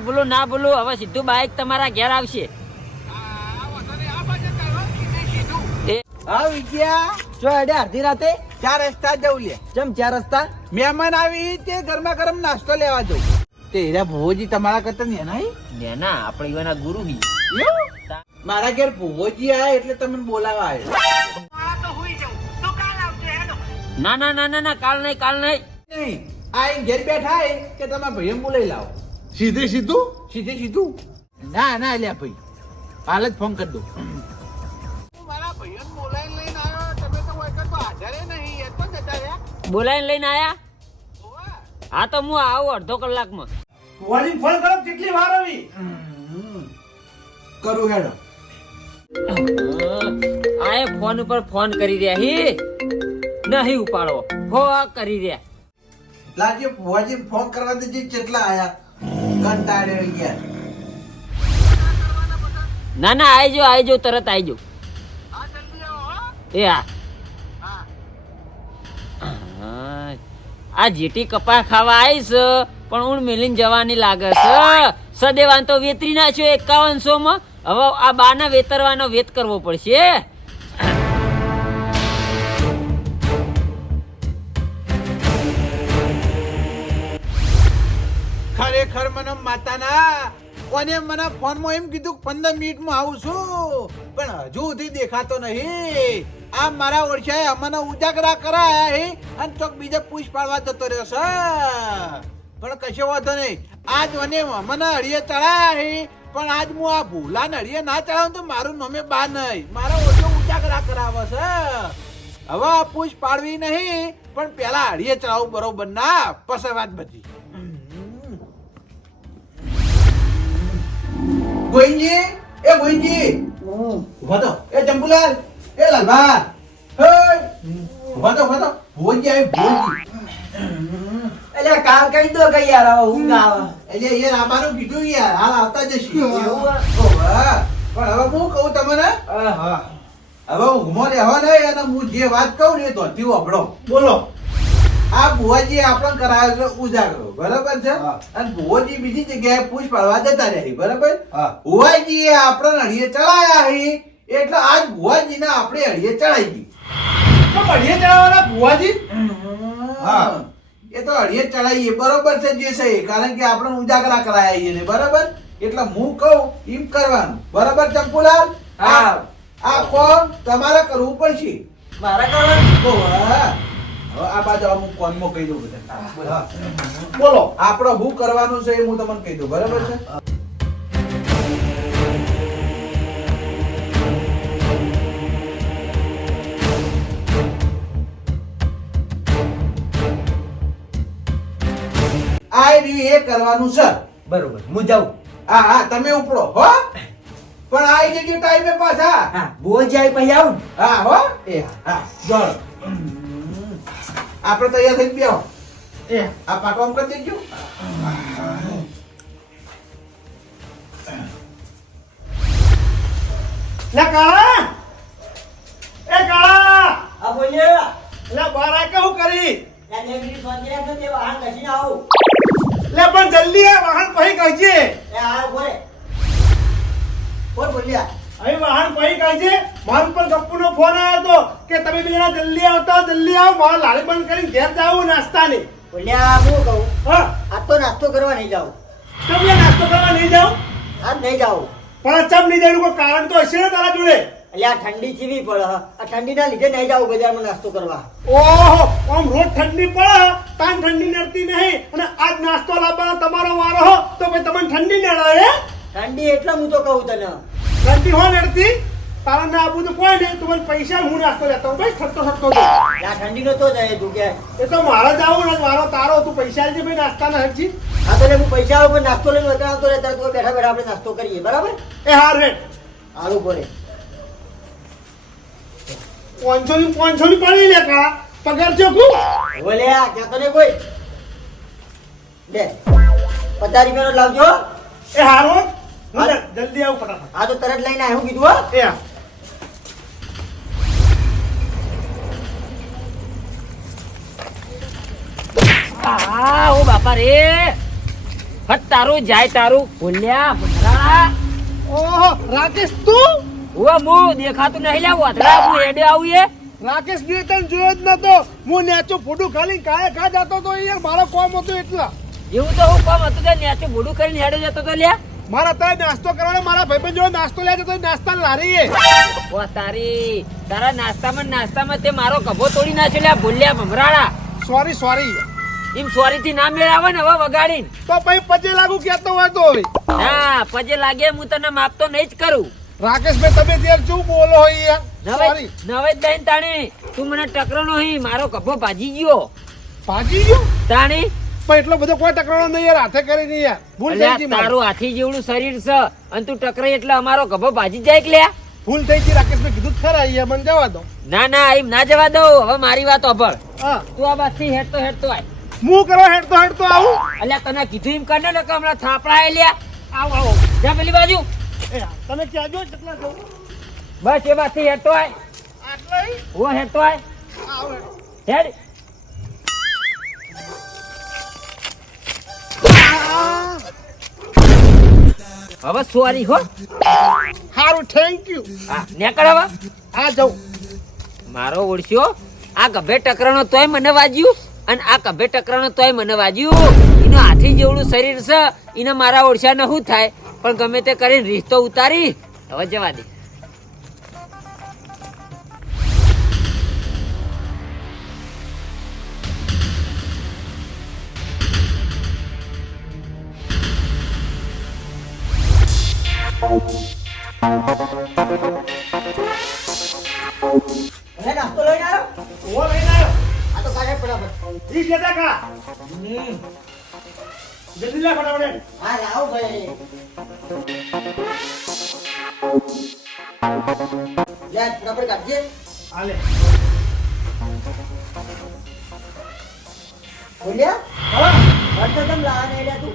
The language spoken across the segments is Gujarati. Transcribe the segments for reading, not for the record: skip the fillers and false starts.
ના ભૂલું હવે સીધું બાઈક તમારા ઘેર આવશે. હા વિજયા જો અડે અડધી રાતે 4 રસ્તા જવું લે. ચમ 4 રસ્તા? મહેમાન આવી તે ગરમા ગરમ નાસ્તો લેવા જવું. તે હીરા ભુવોજી તમારા કરતા નેના આપણે ઈવાના ગુરુ બી. મારા ઘેર ભુવોજી આયા એટલે તમને બોલાવા આવ્યા. ના કાલ નહીં. નહીં આ ઘેર બેઠા કે તમારા ભાઈ બોલાવી લાવો. સીધું ના લ્યા ભાઈ હાલ જ ફોન કરી દો. બોલાવીને લઈને આયા. હા તો હું આવું અડધો કલાકમાં. ફોન કરો કેટલી વાર આવી કરું હેડો. આ ફોન ઉપર ફોન કરી રહ્યા હી નહીં ઉપાડો હો કરી રહ્યા. લાગે ભુવાજી ફોન કરવા દેજે કેટલા આયા કંટાળે ગયા. ના આઈજો તરત આઈજો. એ હા આ જેટી કપા ખાવા આવીશ પણ ઊણ મેલીને જવાની લાગે છે. સદેવાન તો વેતરી નાખ્યો 5100 માં. હવે આ બાના વેતરવાનો વેત કરવો પડશે. ખરેખર મને માતાના કોને મને ફોનમાં એમ કીધું 15 મિનિટમાં આવું છું પણ હજુ સુધી દેખાતો નહીં. આ મારા ઓળખાએ અમને ઉજાગરા કરાયા હે અને ચોક બીજે પૂછ પાડવા જતો રહ્યો છે. પણ કશો વાંધો નહીં. આજ મને અમને હળીએ ચડાયા હે પણ આજ હું આ ભૂલાને હળીએ ના ચડાવું તો મારું નમે બા નહીં. મારો ઓછો ઉજાગરા કરાવે છે. હવે પૂછ પાડવી નહીં પણ પેલા હળીએ ચડાવું બરોબર ના પછી વાત બધી. ગોઈજી એ ગોઈજી વાતો એ જંબુલાલ એ લાલભા હે વાતો ભોજી આવી ભોજી. એટલે કામ કરી દો કે યાર હવે ઊંઘ આવે. એટલે યાર આમારું કીધું યાર હાલ આવતા જશી. ઓવા પણ હવે હું કહું તમને હા હવે ઊંઘમાં રહેવા નહીં અને હું જે વાત કહું ને તો થી વાપડો બોલો. આ ભુવાજી આપણે કરાવે છે ઉજાગરો બરાબર છે અને ભુવાજી બીજી જગ્યાએ પૂછ પાડવા જતા રહ્યા બરાબર. ભુવાજી આપણે હળીએ ચડાયા હી એટલે આજ ભુવાજીને આપણે હળીએ ચડાઈ દી. તો હળીએ ચડાવવાના ભુવાજી? હા એ તો હળીએ ચડાવીએ બરોબર છે જે છે કારણ કે આપણે ઉજાગરા કરાયા ને બરાબર. એટલે હું કહું એમ કરવાનું બરાબર ચંપુલાલ. હા આ કોમ તમારે કરવું પડશે. મારા કરવાનું હવે આ બાજુ હું કોનમાં કહી દઉં બધા બોલો આપણે શું કરવાનું છે એ હું તમને કહી દઉં બરાબર છે. આ એ કરવાનું છે બરોબર હું જાઉં. હા તમે ઉપડો હો પણ આઈ જજો ટાઈમે પાછા. હા બોલ જાય પછી આવું. હા હો એ હા જોડ આપણે તૈયાર થઈ બેહો. એ આ પાટો આમ કરી દેજો. લે કાળા એ કાળા આ બોલ્યા લે બારા કેવું કરી લે નેગરી સોંજ્યા તો તે વાહન કશી ના આવું. લે પણ જલ્દી આ વાહન પહી કહીજે. એ આ બોલે બોલ બોલ્યા અહીં વાહન પહી કહીજે. મારું પર ગપ્પુનો ફોન આવ્યો હતો કે તમે બીજા જલ્દી આવતા જલ્દી આવો મારા લારી બંધ કરીને ઘેર જાવું નાસ્તાની. બોલ્યા હું કહું હા આજ તો નાસ્તો કરવા નહીં જાઉં. તમે નાસ્તો કરવા નહીં જાઓ આજ નહીં જાઉં. પણ ચમ નહીં જવાનું કોઈ કારણ તો હશે ને તારા જોડે. એટલે આ ઠંડી ચીવી પડે આ ઠંડીના લીધે નહીં જાઉં બજારમાં નાસ્તો કરવા. ઓહો આમ રોજ ઠંડી પડે તાન ઠંડી નડતી નહીં અને આજ નાસ્તો લાવવાનો તમારો વારો હો તો ભાઈ તમને ઠંડી નડે. ઠંડી એટલે હું તો કહું તને ઠંડી હો નડતી તારા ના આપું તો કોઈ નહીં. તું મને પૈસા હું નાસ્તો લેતો હું ભાઈ ઠરતો તો આ ઠંડીનો તો જાય તું કે એ તો મારે જ આવું ને મારો તારો તું પૈસા લેજે ભાઈ નાસ્તાના હજી. હા તો હું પૈસા આવું પણ નાસ્તો લઈને વતરાવતો રહે ત્યારે તું બેઠા બેઠા આપણે નાસ્તો કરીએ બરાબર. એ હાર રે સારું બોલે 500 ની પડી લે કા પગાર છે કુ બોલે આ કહેતો ને કોઈ લે 50 રૂપિયાનો લાવજો. એ હારો જલ્દી આવું ફટાફટ. હા તો તરત લઈને આવ્યું કીધું હો. એ ઓ બાપા રે હટ તારું જાય તારું ભૂલ્યા ભમરાળા. ઓહો રાકેશ તું ઉવા હું દેખાતું નહીં લ્યા વાતડા હું હેડે આવું એ. રાકેશ બી તને જોયો જ નતો હું નેચો ફોટું ખાલી કાય ખા જતો તો યાર મારો કોમ હતો એટલા એવું તો હું કામ હતું તે નેચે ભૂડું કરીને હેડે જતો તો લ્યા. મારા તારે નાસ્તો કરવાનો મારા ભાઈબંધ જોડે નાસ્તો લે જતો નાસ્તા લારી એ ઓ તારા નાસ્તામાં તે મારો ગભો તોડી નાખ્યો લ્યા ભૂલ્યા ભમરાળા. સોરી એમ સોરી થી ના મેળ આવે ને હવે વગાડીને. તો પછી પજે લાગુ કેતો હોય તો હવે હા પજે લાગે હું તને માફ તો નહીં જ કરું. રાકેશભાઈ તમે ત્યાં શું બોલો હોય યાર સોરી નવે દઈને તાણી તું મને ટકરાનો હી મારો ગભો ભાજી ગયો ભાજી ગયો તાણી. પણ એટલો બધો કોઈ ટકરાણો નહીં યાર હાથે કરી નહીં યાર ભૂલ થઈ અલ્યા ગઈ મારી. તારું હાથી જેવડું શરીર છે અને તું ટકરાઈ એટલે અમારો ગભો ભાજી જાય કે લ્યા. ભૂલ થઈ ગઈ રાકેશભાઈ કીધું જ ખરા યાર મને જવા દો ના એમ ના જવા દઉં. હવે મારી વાત સાંભળ. હા તું આ બાજથી હેડતો આય. હું કરવા હેડતો આવું અલ્યા તને કીધું એમ કર ને કે હમણાં થાપડા લ્યા. આવો જા પેલી બાજુ. એ તમે ક્યાં જો કેટલા જો બસ એ બાજથી હેડતો આય. આટલા હું હેડતો આય. આવો હેડ. હવે સોરી હો. સારું થેન્ક યુ હા નેકળ હવે. આ જાઉં મારો ઓળખ્યો આ ગભે ટકરાનો તોય મને વાજ્યું અને આ ગભે ટકરાનો તોય મને વાજ્યું. એનો હાથી જેવડું શરીર છે એને મારા ઓળખ્યાને શું થાય પણ ગમે તે કરીને રીત તો ઉતારી. હવે જવા દે. અને નાસ્તો લઈને આવ્યો ઓ લઈને આવ્યો આ તો કાઢે ફટાફટ ઈ લેતા કા જલ્દી લે ફટાફટ હા લાવો ભાઈ લે ફટાફટ કાઢજે હાલે બોલ્યા હા મરચા કેમ લાવા નહીં લ્યા તું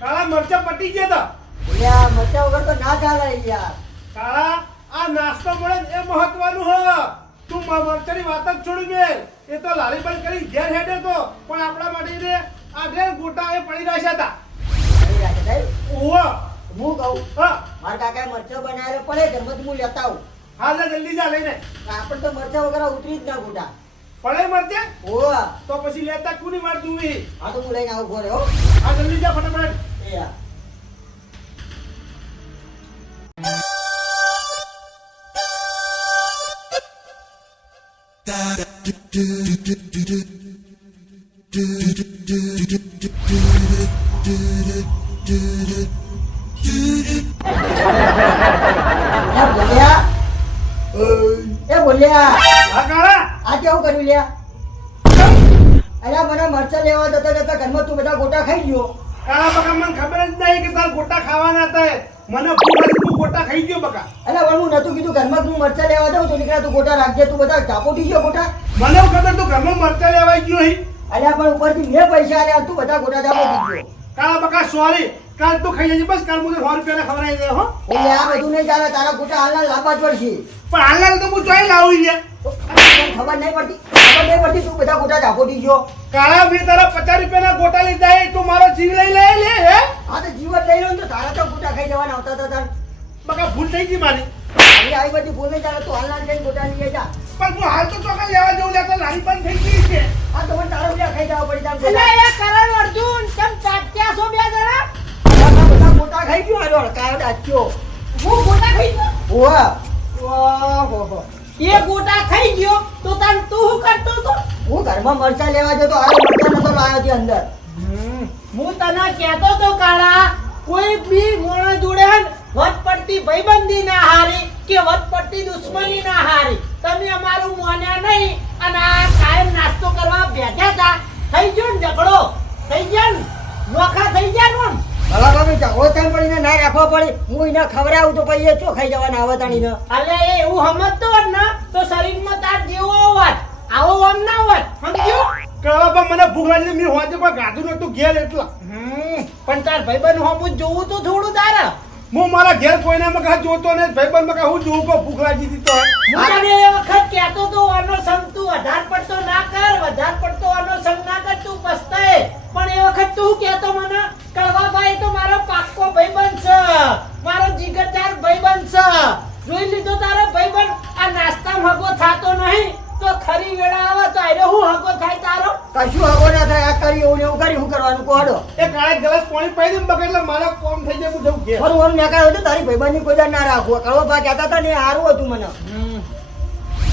કાળા મરચા પટી ગયા તા બોલ્યા મરચા વગર તો ના ચાલે યાર કાળા આ નાસ્તો મળે ને એ મહત્વનું હ તું મરચાની વાત જ છોડી દે એ તો લારી બંધ કરી ઘેર હેડે તો પણ આપણા માટે રે આ ઘેર ગોટા એ પડી રહ્યા હતા અહીં રાખે સાહેબ ઓહો હું કહું હા મારા કાકાએ મરચો બનાવેલો પડે જન્મથી હું લેતા આવું હાલ જલ્દી જા લઈને આપણે તો મરચા વગર ઉતરી જ ના ગોટા પડે મરચા ઓ તો પછી લેતા કોની વાર જોવી હા તો હું લઈને આવું ઘરે હો આ જલ્દી જા ફટાફટ એ યાર બોલ્યા હા કાળા આ કેવું કર્યું લ્યા અલ્યા મને મરચા લેવા જતા જતા ઘરમાં તું બધા ગોટા ખાઈ ગયો કાળા બકા મને ખબર જ નહીં કે તાર ગોટા ખાવાના હતા મને ભૂખ લાગી તું ગોટા ખાઈ ગયો બકા અલ્યા પણ હું નતું કીધું ઘરમાં તું મરચા લેવા જાઉં તો નીકળ્યા તું ગોટા રાખજે તું બધા ચાપોટી ગયો ગોટા મને એવું ખબર તું ઘરમાં મરચા લેવાઈ ગયો હી અલ્યા પણ ઉપરથી મેં પૈસા આલ્યા તું બધા ગોટા ચાપોટી ગયો કાળા બકા સોરી કાલ તું ખાઈ જજે બસ કાલ મને 100 રૂપિયા ખવડાવી દે હો એટલે આ બધું નહીં ચાલે તારા ગોટા હાલના લાંબા જ પડશે પણ હાલ તો હું ચોઈ લાવી લે ખબર નહીં પડતી તું બધા ગોટા ચાપોટી ગયો કાળા મેં તારા 50 રૂપિયાના ગોટા લીધા એ તું મારો જીવ લઈ લે હે હા તો જીવન લઈ લો ને તો તારા તો ગોટા ખાઈ જવાના આવતા હતા તાર બકા ભૂલ થઈ ગઈ મારી આવી આવી બધી ભૂલ નહીં ચાલે તું હાલના જઈને ગોટા લઈ જા પણ હું હાલ તો ચોકા લેવા જઉં લે તો લારી બંધ થઈ ગઈ છે આ તો મને તારો બધા ખાઈ જવા પડી તાર અલા એ કરણ અર્જુન કેમ ચાટ્યા છો બે જણા બધા ગોટા ખાઈ ગયો હાલો કાયો ડાચ્યો હું ગોટા ખાઈ ગયો ઓહો એ ગોટા ખાઈ ગયો તો તું શું કરતો તો હું ઘરમાં મરચા લેવા જતો હાલો મરચા નતો લાવ્યો છે અંદર હું તને કહેતો તો કાળા કોઈ બી મોણા જોડે હન વટ પડતી ભાઈબંધી ના હારી કે વટ પડતી દુશ્મની ના હારી તમે અમારું મોન્યા નહીં અને આ કાયમ નાસ્તો કરવા બેઠા હતા થઈ ગયો ને ઝઘડો થઈ ગયો ને નોખા થઈ ગયા ને હવે બાબી ઝઘડો થાય પડીને ના રાખવા પડે હું એને ખવડાવું તો પછી એ ચો ખાઈ જવાના આવતાણીને અલે એ એવું સમજતો હોત ને તો શરીરમાં તાર જેવો હોત આવો આમ ના હોત સમજ્યો કાળા બા મને ભૂખ લાગી મેં હોજે પણ ગાધું નતું ઘેર એટલા પણ તાર ભાઈબંધ હોમું જોવું તો થોડું તારે હું મારા ઘેર કોઈના મકા જોતો ને ભાઈબંધ મકા હું જોઉં કો ભૂખ લાગી હતી તો હું તને એ વખત કહેતો તો આનો સંગ તું વધારે પડતો ના કર વધારે પડતો આનો સંગ ના કર તું પસ્તાય પણ એ વખત તું કહેતો મને કળવાભાઈ કશું હગો ના થાય આ કરી એવું ને એવું કરી શું કરવાનું કોડો એ કાળે ગ્લાસ પાણી પાઈ દે ને બગડ એટલે મારા કોમ થઈ જાય હું જઉં ઘેર. મારું ઓમ નાકાયો હતો તારી ભાઈબંધની કોઈ દાડ ના રાખવો કળવો ભા કહેતા હતા ને એ સારું હતું મને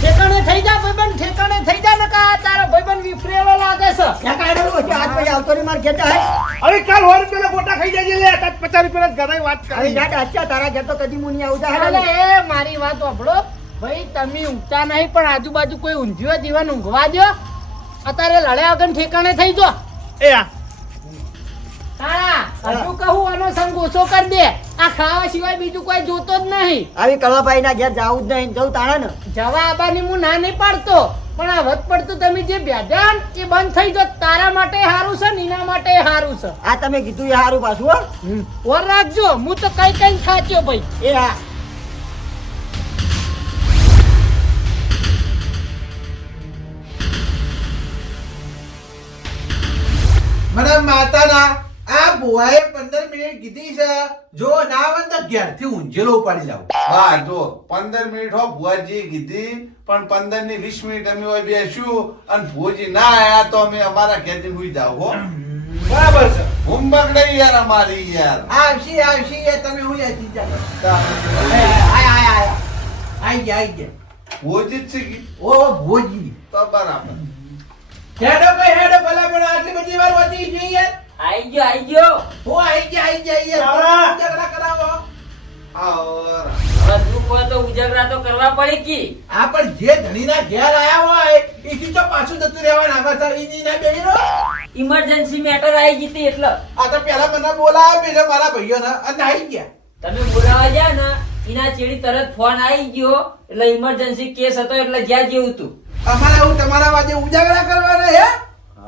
ઠેકાણે થઈ જા ભાઈબંધ, ઠેકાણે થઈ જા નકા તારો ભાઈબંધ વિફરેલો લાગે છે. નાકાયેલું હશે આજ પછી આવતો નહીં મારે કહેતા હે હવે કાલ 100 રૂપિયા ગોટા ખાઈ જાય લે તાર 50 રૂપિયા ગધાઈ વાત હવે કરી. દાદા અચ્છા તારા ઘેર તો કદી મુની આવતા અરે હે એ મારી વાત સાંભળો ભાઈ, તમે ઊંઘતા નહીં પણ આજુબાજુ કોઈ ઊંઘ્યો જીવન ઊંઘવા દો. અત્યારે લડ્યા વગર ઠેકાણે થઈ જો. એ આ હા હજુ કહું આનો સંગ ઓછો કરી દે. આ ખાવા સિવાય બીજું કોઈ જોતો જ નહીં. આવી કળવાભાઈ ના ઘેર જાવું જ નહીં જવું તારા ને જવા આવવાની હું ના નહીં પાડતો, પણ આ વધ પડતું તમે જે બેધ્યા ને એ બંધ થઈ જો. તારા માટે સારું છે ને એના માટે સારું છે. આ તમે કીધું એ સારું પાછું હો ઓર રાખજો, હું તો કઈ કઈ ખાચ્યો ભાઈ. એ હા મને માતાના આ બુઆએ 15 મિનિટ કીધી છે, જો ના આવે ને તો ઘેરથી ઊંઝેલો ઉપાડી લાવું. હા જો 15 મિનિટ હો ભુવાજી કીધી પણ 15 ની 20 મિનિટ અમે હોય બેસ્યું અને ભુવાજી ના આયા તો અમે અમારા ઘેરથી હુઈ જાવ હો. બરાબર છે. હુંબક નહીં યાર અમારી યાર. આવશી એ તમે હું લેતી જાઓ. આઈ ગયા. ભુવાજી જ છે કે? ઓ ભોજી તો બરાબર. હેડો ભલા પણ આટલી બધી વાર વધી ગઈ યાર. આઈ ગયો હું આઈ ગયા યાર. ઝઘડા કરાવો. આવો. હવે તું કહો તો ઉજાગરા તો કરવા પડે કી. આ પણ જે ધણીના ઘેર આયા હોય એથી તો પાછું જતું રહેવાનું આગળ સર ઈની ના બેહી રહો. ઇમરજન્સી મેટર આવી ગઈ એટલે આ તો પેલા મને બોલાવે પેલા મારા ભાઈઓને અને આવી ગયા. તમે બોલાવા ગયા ને એના ચેડી તરત ફોન આવી ગયો એટલે ઇમરજન્સી કેસ હતો એટલે જ્યાં જેવું તું. અમારે આવું તમારા વાજે ઉજાગરા કરવાના હે?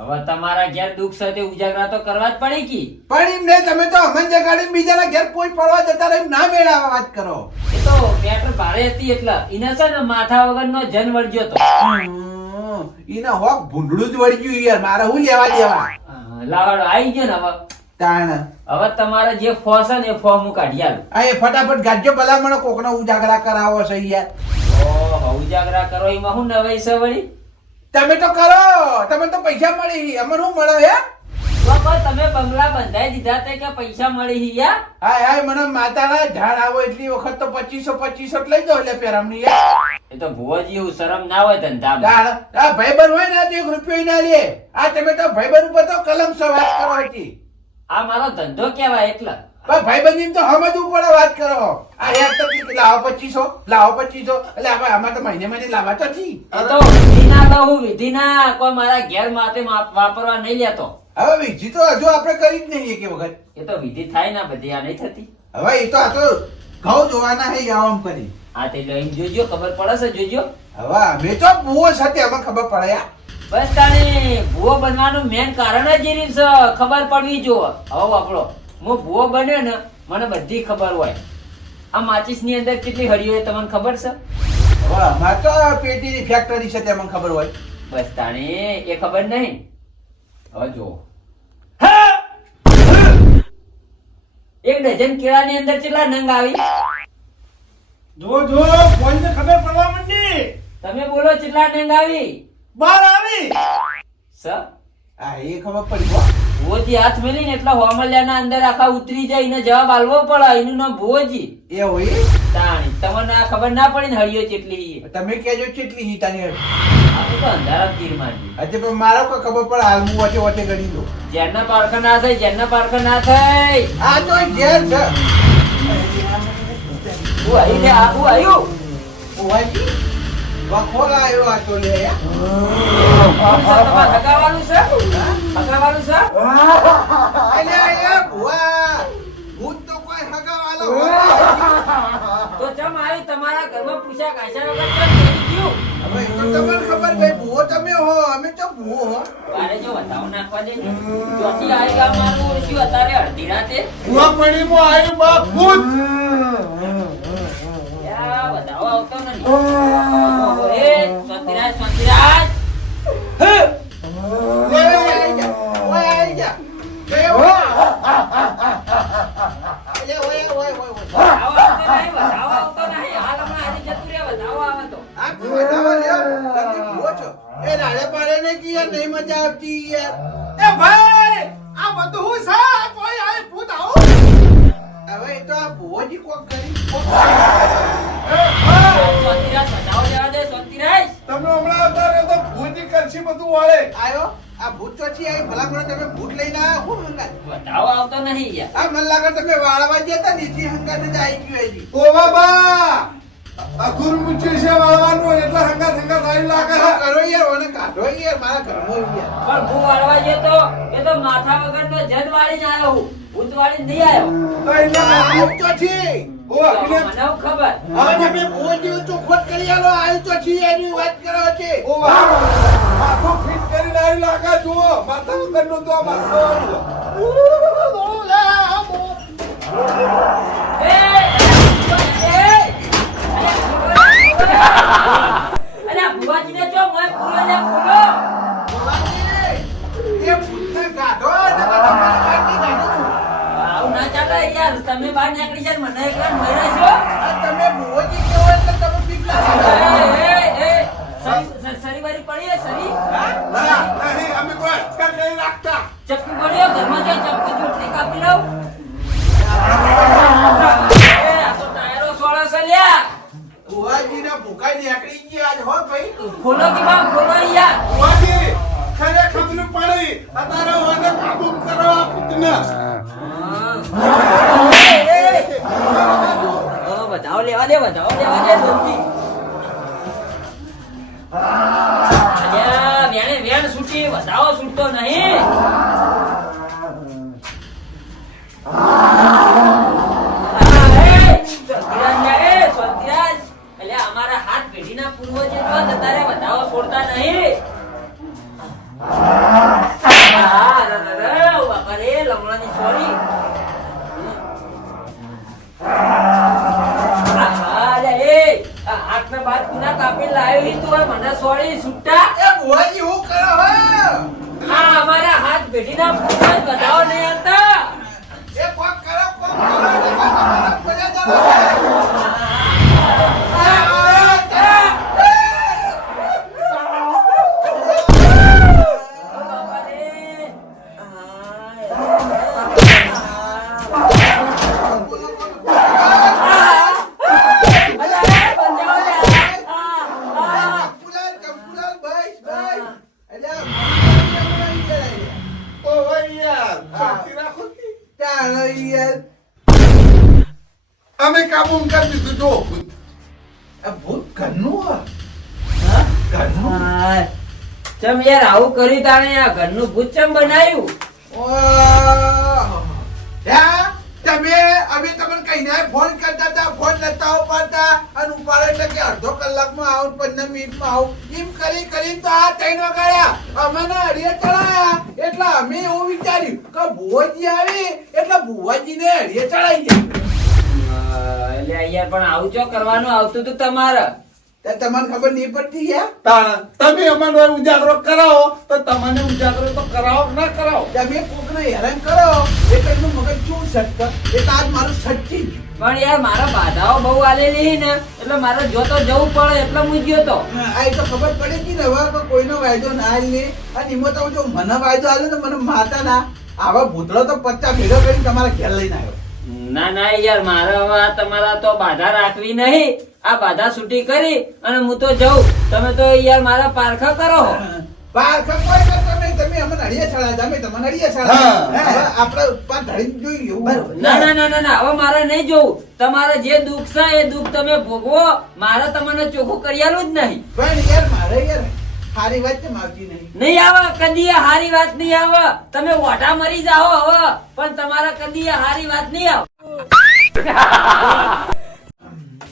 હવે તમારા ઘેર દુઃખ સાથે ઉજાગરા તો કરવા જ પડે કી. પણ એમ નહીં, તમે તો અમન જગાડીને બીજાના ઘેર કોઈ પડવા જતા રહી ના મેળાવા વાત કરો. એ તો મેટર ભારે હતી એટલે એને છે ને માથા વગરનો જન વળગ્યો તો. ઈને હોક ભૂંડડું જ વળી ગયું યાર, મારે હું લેવા દેવા. લાવાડો આવી ગયો ને હવે. તાણ હવે તમારે જે ફોર્સ છે ને એ ફોર્મ હું કાઢી આલું. આ એ ફટાફટ ગાજો ભલામણ કોકનો ઉજાગરા કરાવો છે યાર. ઓહો, ઉજાગરા કરો એમાં હું નવાઈ છે વળી? તમે તો કરો, તમે તો પૈસા મળી, અમને શું મળે હે? બાપા તમે બંગલા બંધાઈ દીધા તે કે પૈસા મળી હી યાર? હાય મને માતાના ઝાડ આવો એટલી વખત તો 2500 લઈ જાઓ એટલે પેરામણી યાર. એ તો ભુવાજી એવું શરમ ના હોય ધંધામાં. ઝાડ આ ભાઈબંધ હોય ને તો 1 રૂપિયો ના લે. આ તમે તો ભાઈબંધ ઉપર તો કલમ સો વાત કરો હતી. આ મારો ધંધો કેવાય એટલે. પણ ભાઈબંધી તો સમજવું પડે વાત કરો. આ યાર તો લાવો 2500 એટલે આમાં તો મહિને લાવવા તો છી. એ તો વિધિ ના કહું, વિધિ ના કોઈ મારા ઘેર માટે વાપરવા નહીં લેતો. હવે બીજી તો હજુ આપણે કરી જ નહીં એક વખત. એ તો વિધિ થાય ના બધી, આ નહીં થતી. હવે એ તો આ તો ઘઉં જોવાના હે આમ કરી. આ તે લઈને જોજો, ખબર પડે છે જોજો. હવે અમે તો ભૂવો સાથે અમે ખબર પડે યાર. બસ તાણે ભૂવો બનવાનું મેન કારણ જ એ રીત છે, ખબર પડવી જો. હવે આપણો હું ભૂવો બન્યો ને મને બધી ખબર હોય. આ માચીસ ની અંદર કેટલી હળીઓ હોય તમને ખબર છે? હવે અમારે તો પેટીની ફેક્ટરી છે તે અમને ખબર હોય. બસ તાણે એ ખબર નહીં. હવે જો 1 ડઝન કેળાની અંદર કેટલા નંગ આવી? જો કોઈને ખબર પડવા માંડી. તમે બોલો કેટલા નંગ આવી? 12 આવી. સ હા એ ખબર પડી હો. ભુવોજી હાથ મેલીને એટલા હોમલિયાના અંદર આખા ઉતરી જાય એને જવાબ આલવો પડે. એનું નામ ભુવોજી. એ હોય તાણી તમને આ ખબર ના પડી ને હળીઓ કેટલી? તમે કેજો કેટલી હિતાની હતી. આપણે તો અંધારા તીર મારી. આજે પણ મારો કોઈ ખબર પડે હાલ હું વચ્ચે વચ્ચે ગણી દઉં. જેના પારખા ના થઈ, જેના પારખા ના થઈ. આ તો ઘેર છે. હું આવી લે, આ હું આવ્યું. ઓવાજી વખોલા આવ્યો આ તો લે યાર. કોણ છે તમારે હગાવાનું છે? હગાવાનું છે? અલે યાર ભુવા ભૂત તો કોઈ હગાવાલો હોય. તો ચમ આવી તમારા ઘરમાં પૂછ્યા કાશા વગર કેમ થઈ ગયું? હવે એ તો તમને ખબર ભાઈ ભુવો તમે હો, અમે તો ભુવો હો. બારે જો વધાવો નાખવા દે. ચોથી આવી ગામ મારું ઓળખ્યું અત્યારે અડધી રાતે. ભુવાપણીમાં આવ્યું બા ભૂત. યા વધાવો આવતો નથી. ઓહો, એ શાંતિરાજ, શાંતિરાજ. ઓય આઈ જા, ઓય આઈ જા. એ ઓય. અલે ઓય. વધાવો આવતો નહીં, વધાવો આવતો નહીં. હાલ હમણાં આજે જતું રહે, વધાવો આવે તો. આ ભુવા લ્યો તમે ભુવો છો. એ રાડે પાડે ને કી યાર નહીં મજા આવતી યાર. એ ભાઈ આ બધું હું છે કોઈ આય ભૂત આવો હવે એ તો આ ભુવોજી કોક કરી શાંતિરાજ બતાવો જવા દે શાંતિરાજ. તમે હમણાં આવતા રહ્યો તો ભૂજી કરશી બધું વાળે. આયો આ ભૂત ચોથી આવી ભલા મને તમે ભૂત લઈને આવ્યા હું હંગાત બતાવો આવતો નહીં યાર. આ મને લાગે તમે વાળવા જતા નીચે હંગાત જ આવી ગયું હજી. ઓ બાબા અધૂર મૂચ્યું છે વાળવાનું એટલે હંગાત હંગાત આવી લાગે આ કરો યાર મને કાઢો યાર મારા ઘરમાં યાર. પણ હું વાળવા જતો એ તો માથા વગરનો જજ વાળીને આવ્યો હું. ભૂત વાળીને નહીં આવ્યો. તો એટલે આ ભૂત ચોથી. ઓ અગ્નિ મને હું ખબર. હવે તમે ભુવોજી ચોખવટ કરી આલો આવ્યું ચોથી એની વાત કરો છે. ઓ માથું ફિટ કરીને આવી લાગે જુઓ માથા વગરનું તો આ માથું એ, અરે ભુવાજીને જો મોય ફૂલો ને ફૂલો. ભુવાજી, એ ભૂતને કાઢો નકર તમારે કાઢી કાઢું. આવું ના ચાલે યાર. તમે બહાર નીકળી જાય ને મને એકલા મર્યા છો. આ તમે ભુવોજી કેવો એટલે તમે બીક લાગે. સરી વારી પડી હે સરી. નહીં અમે કોઈ અટકર નહીં રાખતા. ચપ્પુ પડ્યો ઘરમાં જઈ ચપ્પુ ચોટલી કાપી લઉં. એ, આ તો ટાયરો સોળે છે લ્યા. ભુવાજીના ભૂકા નીકળી ગયા આજ હો ભાઈ. ખોલો કે બા ખોલો યાર. વાજી ખરે ખબરું પડી અત્યારે ઓને કાબુ કરો આ ભૂતને. વધાવો લેવા દે જલ્દી. અલ્યા, વેણ છૂટી વધાવો છૂટતો નહીં. શાંતિરાજ, અલ્યા, અમારા હાથ પેઢીના પૂર્વજો તો જતા રે, વધાવો છોડતા નહીં. બાપા રે લમણાની સોરી. હાથના બાદ કુના કાપી લાવી તું હવે મને સોરી છૂટા. એ ભુવાજી હું કરો હો? આ અમારા હાથ પેઢીના પૂર્વજ વધાવો નહીં હતા. એ કોક કરો નકર તમારા બધા જાણો. બાપા રે. કંકુલાલ, ભાઈ, ભાઈ. અલ્યા, ઓ ભાઈ યાર શાંતિ રાખો કે. ચાલો યાર. અમે કાબુ કરી દીધું જો ભૂત. આ ભૂત ઘરનું હે? હા? ઘરનું? હા. ચમ યાર આવું કરી તાણે આ ઘરનું ભૂત ચમ બનાવ્યું? ઓહ. યા, અમે તમને કહીને ફોન કરતા હતા, ફોન નતા ઉપાડતા અને ઉપાડે એટલે કે અડધો કલાકમાં આવું 15 મિનિટમાં આવું એમ કરી તો આ 3 વાગ્યા અમને હરિયે ચડાયા એટલે અમે એવું વિચાર્યું કે ભુવાજી આવી એટલે ભુવાજીને હરિયે ચડાઈ જાય. એટલે યાર પણ આવું ચો કરવાનું આવતું તું તમારે. તો તમને ખબર નહીં પડતી યાર. તાણા તમે અમને ઉજાગરો કરાવો તો તમને ઉજાગરો તો કરાવો કે ના કરાવો. તમે કોકને હેરાન કરો એટલે એનું મગજ શું સટકે એટલે આજ મારું સટકી ગયું. પણ યાર મારા બાધાઓ બહુ આલેલી ને એટલે મારે જોતો જવું પડે એટલે હું ગયો તો. આ તો ખબર પડે કે ને હવે તો કોઈનો વાયદો ના લે અને એમાં તો જો મને વાયદો આલે તો મને માતા ના આવા ભૂતળો તો 50 ભેગો કરીને તમારા ઘેર લઈને આવ્યો. ના યાર મારે હવે આ તમારા તો બાધા રાખવી નહીં. આ બાધા છૂટી કરી અને હું તો જઉં. તમે તો યાર મારા પારખા કરો. પારખા કોઈ કરતા નહીં. તમે અમને હળીએ ચડાવ્યા, અમે તમને હળીએ ચડાવ્યા. હવે આપણે પાછા ઢળીને જોઈ લેવું. બરાબર. ના હવે મારે નહીં જોવું. તમારે જે દુઃખ છે એ દુઃખ તમે ભોગવો. મારે તમને ચોખ્ખું કરી આલું જ નહીં. પણ યાર મારે યાર સારી વાત કેમ આવતી નહીં? નહીં આવે કદી એ હારી વાત નહીં આવે. તમે ઓઢા મરી જાઓ હવે પણ તમારા કદી એ હારી વાત નહીં આવે.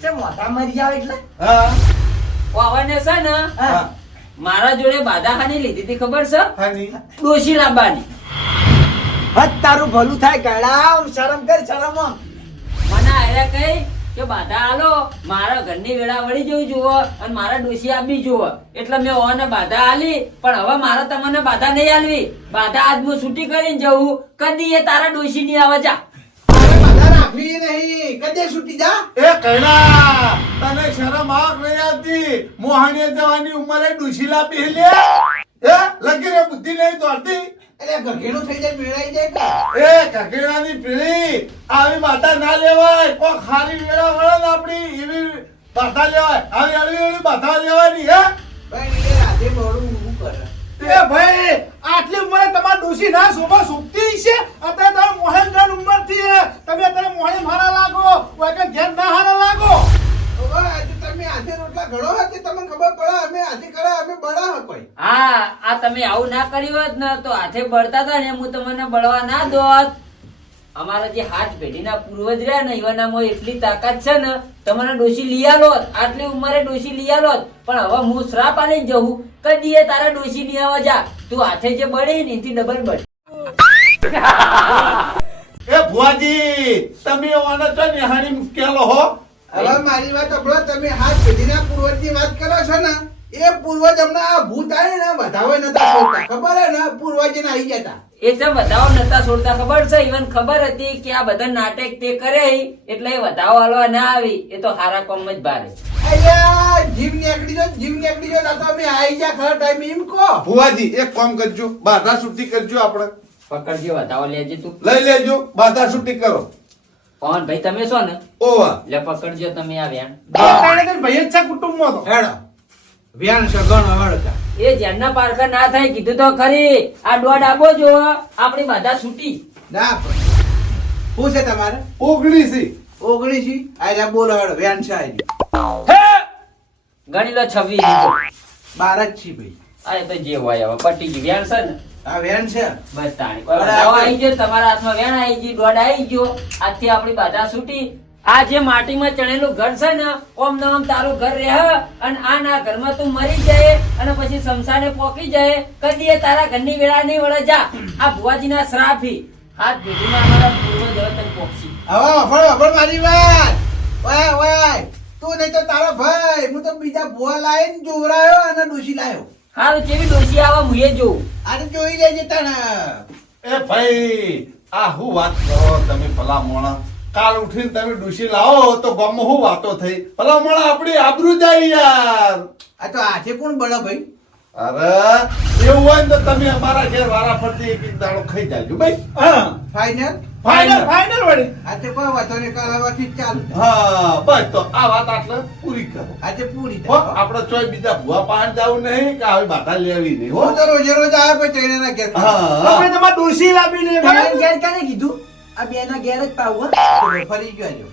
તે મોટા મરી જાવ એટલે હા વાવાને છે ને હા મારા જોડે બાધા ખાની લીધી હતી ખબર છે? હાની ડોશી લાવવાની. હદ તારું ભલું થાય ગળા શરમ કર શરમ મને આયા કઈ કે બાધા આલો મારા ઘરની વેળા વળી જવું જુઓ અને મારા ડોશી આપી જુઓ એટલે મેં ઓને બાધા આલી પણ હવે મારે તમને બાધા નહીં આલવી. બાધા આજ હું છૂટી કરીને જવું કદી એ તારા ડોશી ની આવે જા. મારે બાધા રાખવી નહીં. કદે છૂટી જા. એ કૈલા તને શરમ આવ નહીં આવતી મોહાણીએ જવાની ઉંમરે ડુશી લાપી લે હે લગી રે બુદ્ધિ નહીં દોડતી એટલે ગઘેડું થઈ જાય મેળાઈ જાય કે એ કકેડાની પીળી આવી માતા ના લેવાય કોઈ ખારી વેળા વળે ને આપણી એવી માતા લેવાય આવી અળવી માતા લેવાની હે ભાઈ એ રાતે મોડું ઊભું કરે એ ભાઈ આટલી ઉંમરે તમાર ડોશી ના શોભા સુકતી છે અત્યારે તમે મોહેન્દ્ર ઉંમર થી તમે અત્યારે મોહે મારા લાગો કોઈ કે ઘેર ના હારા લાગો ઓવા આજે તમે હાથે રોટલા ઘડો હતી તમને ખબર પડે અમે હાથે કરે અમે બળા હ કોઈ હા આ તમે આવું ના કર્યું હોત ને તો હાથે બળતા હતા ને હું તમને બળવા ના દોત અમારા જે હાથ પેઢીના પૂર્વજ રહ્યા ને એવાનામાં એટલી તાકાત છે ને તમને ડોશી લઈ આલો આટલી ઉંમરે ડોશી લઈ આલો પણ હવે હું શ્રાપ આલી જવું કદીએ તારા ડોશી લઈ આવવા જા તું હાથે જે બળી ને એથી ડબલ બળ એ ભુવાજી તમે ઓને તો નિહાળી મુકેલો હો હવે મારી વાત સાંભળો તમે હાથ પેઢીના પૂર્વજની વાત કરો છો ને એ પૂર્વજ હમણાં આ ભૂત આવે ને વધાવે નતા છોડતા ખબર હે ને પૂર્વજને આવી જતા એ તો વધાવો નતા છોડતા ખબર છે ઈવન ખબર હતી કે આ બધા નાટક તે કરે એટલે એ વધાવો હાલવા ના આવી એ તો હારા કોમ જ ભારે અલ્યા જીવ નીકળી જો તો અમે આવી જા ખરા ટાઈમ એમ કો ભુવાજી એક કામ કરજો બાધા છૂટી કરજો આપણે પકડજો વધાવો લેજે તું લઈ લેજો બાધા છૂટી કરો પવન ભાઈ તમે છો ને ઓવા લે પકડજો તમે આ વેણ ભાઈ જ છે કુટુંબમાં તો હેડો વ્યાન સગણ હવડતા એ જેના પારખા ના થાય કીધું તો ખરી આ દોડ આપો જો આપણી બાધા છૂટી ના શું છે તમારે 19 આયલા બોલો હેડો વ્યાન છે આયલી ગણી લો 26 બાર જ છી ભાઈ આ તો જે હોય હવે પટી ગયું વેણ છે ને આ વ્યાન છે બસ તાણી કોઈ વધાવો આવી ગયો તમારા હાથમાં વેણ આવી ગઈ દોડ આવી ગયો આજથી આપણી બાધા છૂટી આ જે માટીમાં ચણેલું ઘર છે ને ઓમ નમ તારું ઘર રહે અને આ ના ઘરમાં તું મરી જાય અને પછી શમશાને પોકી જાય કદીએ તારા ઘરની વેળા નહીં વળે જા આ ભુવાજીના શ્રાપી હાથ ભેટીમાં અમારા પૂર્વજ હવે તને પોક્ષી હવે વફળ મારી વાત ઓય તું નહીં તો તારો ભાઈ હું તો બીજા ભુવા લાઈન જોવરાયો અને ડોશી લાયો હારું કેવી ડોશી આવા મુએ જોઉં આજે જોઈ લેજે તને એ ભાઈ આ હું વાત કરો તમે ભલા મોણા કાલ ઉઠીને તમે ડૂસી લાવો તો ગામમાં હું વાતો થઈ ભલા મોણા આપણી આબરૂ જાય યાર આ તો આજે કોણ બળા ભાઈ અરે એવું હોય ને તો તમે અમારા ઘેર વારા ફરતી એક દાડો ખાઈ જાજો ભાઈ ફાઈનલ ફાઇનલ વળી આજે કોઈ વાતો ને કાલવાથી ચાલુ હા બસ તો આ વાત આટલે પૂરી કરો આજે પૂરી હો થાય આપણે ચોય બીજા ભુવા પાન જવું નહીં કે આવી બાધા લેવી નહીં હો હું તો રોજે રોજ આવે કોઈ ચઈને ના ઘેર હા આપણે તમાર ડોશી લાવી લે ઘેર કને કીધું આ બેના ઘેર જ પાવું ફરી ગયો આજે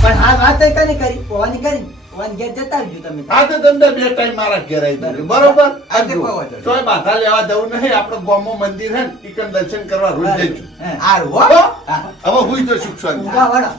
પણ હા વાત એ કને કરી ઓવાની કરી ઓવાની ઘેર જતા આવજો તમે આજે તમને બે ટાઈમ મારા ઘેર આવી દીધું બરોબર આજે કોઈ વાંધો નહીં. ચોય બાધા લેવા જવું નહીં આપણે ગામમાં મંદિર હે ને ઈકન દર્શન કરવા રોજ જઈશું હારું હો હો? હા. હવે હુઈ તો સુખ શાંતિ ઊંઘા વળો